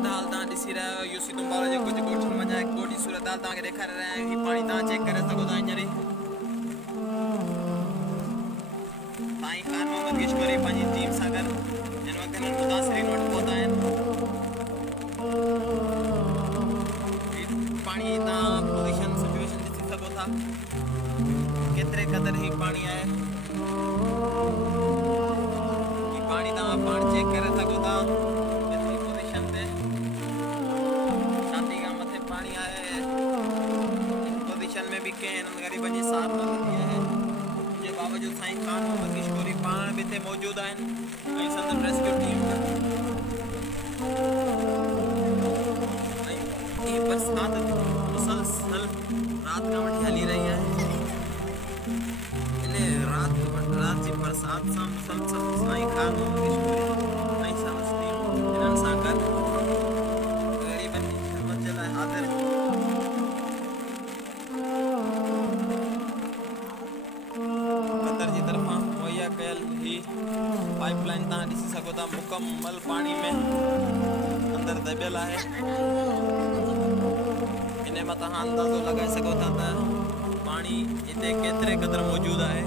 सूरत हाल ता दिसी रहा हो यूसी तुम बारो जो कुछ गोठ मजा गोडी सूरत हाल ता के देखा रहे हैं कि पानी ता चेक करे सको ता इंजरी ताई खान मोहम्मद किशोरी पानी टीम सागर जन वक्त में मुतासिरीन वट पहुंचा है पानी ता पोजीशन सिचुएशन दिसी सको था केतरे कदर ही पानी आए ये पानी ता पानी चेक करे सको था केतरी पोजीशन पे छाती का मथे पानी आए इन पोजीशन में भी के गरीब जी साथ न दिए है जे बावजूद साईं खान मोहम्मद किशोरी पान भी थे मौजूद हैं ऐं संदन रेस्क्यू टीम ये बरसात मुसलसल रात का वठी हली रही है इने रात जी बरसात सा मुसलसल साईं खान मोहम्मद किशोरी ऐं समझती इन्हनि सां गॾु ग़रीबनि जी ख़िदमत जे लाइ हाज़िर कतर जी तरफ़ां मुहैया कयल ही पाइपलाइन तव्हां ॾिसी सघो था मुकमल पानी में अंदर दबियल है इन मथां अंदाज़ो लगाए सघो था त पानी हिते केतिरे क़दुरु मौजूद है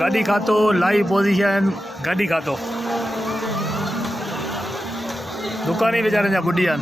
गाड़ी खातो लाइव पोजीशन गाड़ी खातो दुकानी बेचारे जा बुढ़ी आन।